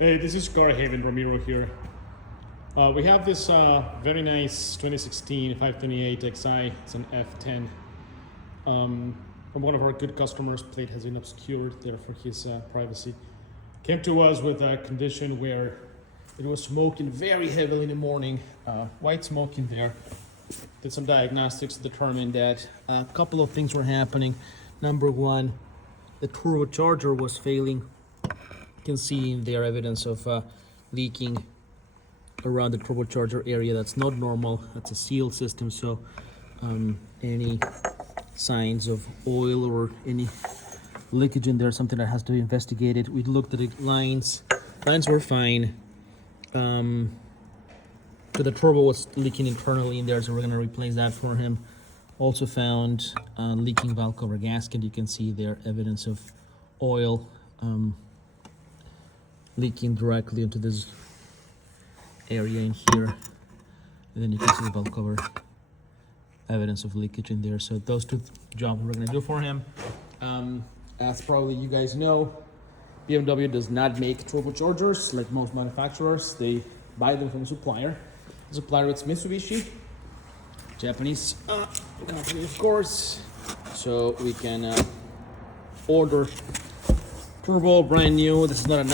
Hey, this is CarHavn, Ramiro here. We have this very nice 2016 528 XI. It's an F10 from one of our good customers. Plate has been obscured there for his privacy. Came to us with a condition where it was smoking very heavily in the morning, white smoke in there. Did some diagnostics to determine that a couple of things were happening. Number one, the turbocharger was failing. You can see in there evidence of leaking around the turbocharger area. That's not normal. That's a sealed system, so any signs of oil or any leakage in there, something that has to be investigated. We looked at the lines. Lines were fine. So the turbo was leaking internally in there, so we're going to replace that for him. Also found leaking valve cover gasket. You can see there evidence of oil leaking directly into this area in here, and then you can see the valve cover, evidence of leakage in there. So those two jobs we're going to do for him. As probably you guys know, BMW does not make turbochargers like most manufacturers. They buy them from a supplier. The supplier is Mitsubishi, Japanese company, of course. So we can order turbo brand new. This is not an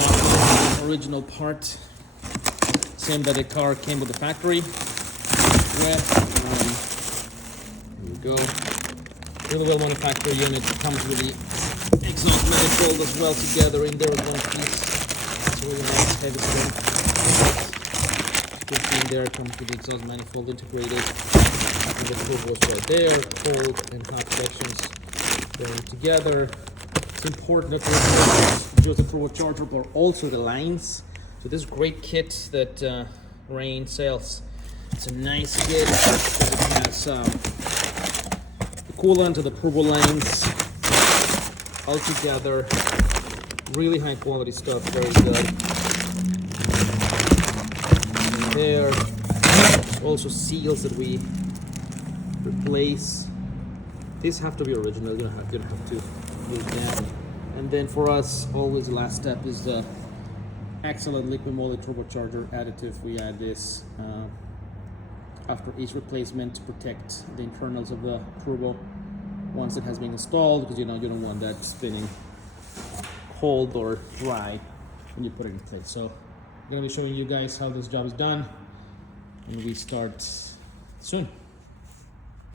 original part. Same that the car came with the factory with. Here we go. Really well manufactured unit. Comes with the exhaust manifold as well together in there with one piece. It's really nice, heavy stuff. You can see in there, comes with the exhaust manifold integrated. And the turbos right there, cold and hot sections going together. It's important not to just the turbocharger, but also the lines. So this great kit that Rain sells. It's a nice kit. It has the coolant and the turbo lines all together. Really high quality stuff, very good. And there also seals that we replace. These have to be original. You don't have to use them. And then for us, always the last step is the excellent liquid molded turbocharger additive. We add this after each replacement to protect the internals of the turbo once it has been installed, because you don't want that spinning cold or dry when you put it in place. So I'm going to be showing you guys how this job is done, and we start soon.